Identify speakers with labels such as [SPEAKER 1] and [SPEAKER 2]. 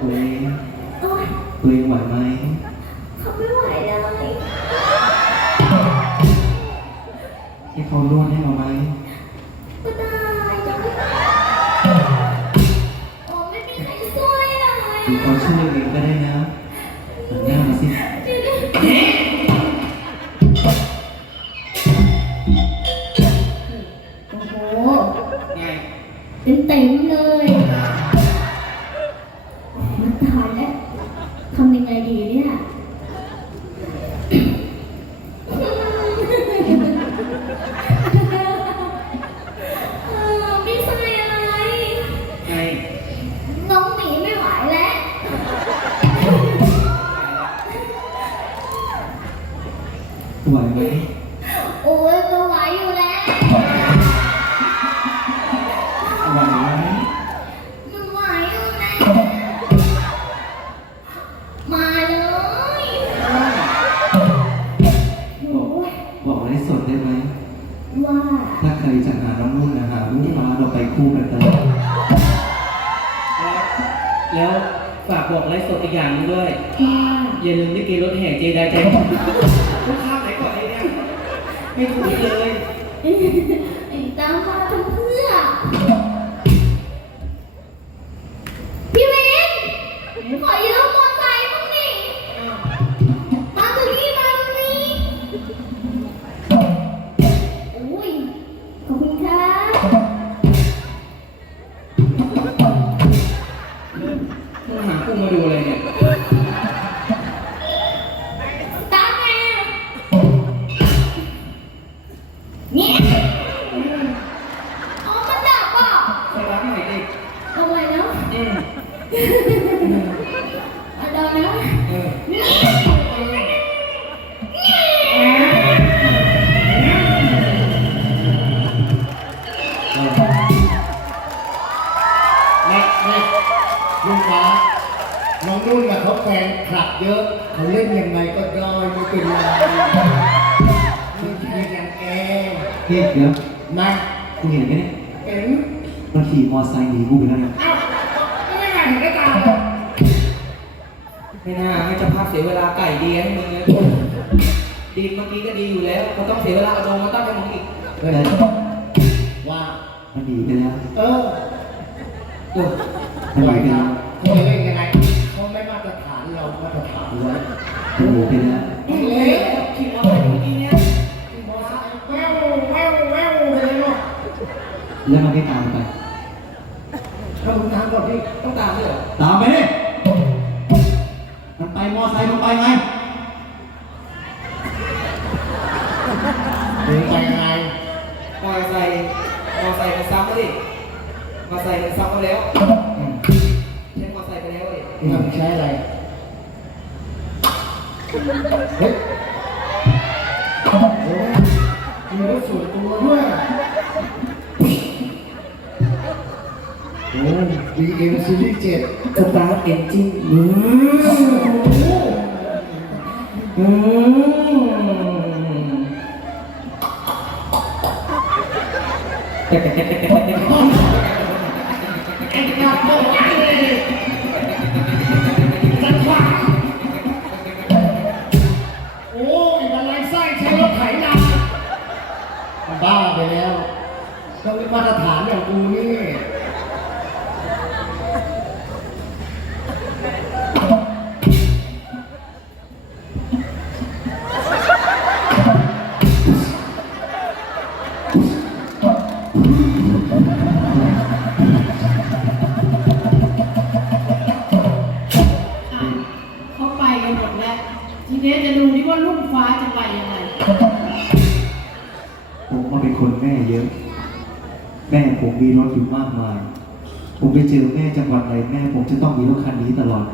[SPEAKER 1] ตัวเองย
[SPEAKER 2] ตัวเ
[SPEAKER 1] องไหวไหม
[SPEAKER 2] เขาไม่ไหวเลย
[SPEAKER 1] ให้เขานวดให้เราไหม
[SPEAKER 2] ก็ได้โอ้ไม่มีใครช่วยอะ
[SPEAKER 1] หรือเขาช่วยเองก็ได้นะหันหน้ามาสิ
[SPEAKER 2] โอ้โห
[SPEAKER 1] ไง
[SPEAKER 2] เต็มเต็ม ทำยังไงดีเนี่ยเออไม่ใช่อะไร
[SPEAKER 1] ไง
[SPEAKER 2] น้องหนีไม่ไหวแล้ว
[SPEAKER 1] ไหวไหม
[SPEAKER 2] โอ้
[SPEAKER 1] รจะหาน้ำมุ่นนะหาลูกฟ้าเราไปคู่กันตลอด
[SPEAKER 3] แล้วฝากบอกไลฟ์สดอีกอย่างหนึงด้วย
[SPEAKER 2] ว่า
[SPEAKER 3] อย่าลืมลิเกรถแห่เจไดใจลูกค้าไหนก่อนไอ้เนี่ยไม่ถูกเลย
[SPEAKER 2] ไอ้ตามมา น้องนุ่น
[SPEAKER 3] กั
[SPEAKER 2] บเขา
[SPEAKER 4] แฟนคลับเยอะเขาเล่นยังไงก็ได้ไม่เป็นไรไม่ใช่อย่างแอ
[SPEAKER 1] เฮ้ยเดี๋ยว
[SPEAKER 4] มา
[SPEAKER 1] กูเห็นไหมเนี่ย
[SPEAKER 4] เห็น
[SPEAKER 1] มันขี่มอไซค์หนีกูไปแล้วเนี่ย
[SPEAKER 4] เอ้าไม่น่าเห็นก็ตามเลย
[SPEAKER 3] ไม่น่าให้เจ้าภาพเสียเวลาไก่ดีให้มึงนะดีเมื่อกี้ก็ดีอยู่แล้วก็ต้องเสียเวลาเอาดงมาตั้งให้มึงอีก
[SPEAKER 1] เออ
[SPEAKER 4] ว่า
[SPEAKER 1] มันหนีไปแล้ว
[SPEAKER 4] เออ
[SPEAKER 3] เออ
[SPEAKER 1] มันห
[SPEAKER 4] ไหว
[SPEAKER 1] นีไป
[SPEAKER 4] ครั
[SPEAKER 1] แล้
[SPEAKER 4] บ
[SPEAKER 1] ว
[SPEAKER 4] เขาเล่นยังไง มาตรฐานไว้
[SPEAKER 1] มันหนีไปแล้ว
[SPEAKER 4] เอ๊ะ
[SPEAKER 3] ขี่มอเตอร์ไซค์เมื่อกี้เนี่ย
[SPEAKER 4] มอไซค์แววแววแววเลยเนาะ
[SPEAKER 1] แล้วมันไม่ตามไป
[SPEAKER 4] ถ้ามึงทำก่อนที่
[SPEAKER 3] ต้องตามด้วยเหรอ
[SPEAKER 1] ตามไปดิมันไปมอไซค์มันไปไง
[SPEAKER 4] มึงไปยังไง
[SPEAKER 3] มอเตอร์ไซค์มอเตอร์ไซค์มันซ้ำมาดิมอเตอร์ไซค์มันซ้ำมาแล้ว
[SPEAKER 1] อืม
[SPEAKER 3] ใช้มอเตอร์ไซค์ไปแล้วเลย
[SPEAKER 4] มึงทำใช้อะไร เฮ้ยโอ้มีรถส่วนตัวด้วยโอ้ดีเอ็มซีรีส์เจ็ด
[SPEAKER 3] สตาร์เอนจินอืมอืมแต่แต่แต่
[SPEAKER 5] เขาไปกันหมดแล้ว ทีนี้จะดูดิว่าลูกฟ้าจะไปยังไง
[SPEAKER 1] ผมมาเป็นคนแม่เยอะ แม่ผมมีรถอยู่มากมาย ผมไปเจอแม่จังหวัดไหนแม่ผมจะต้องมีรถคันนี้ตลอด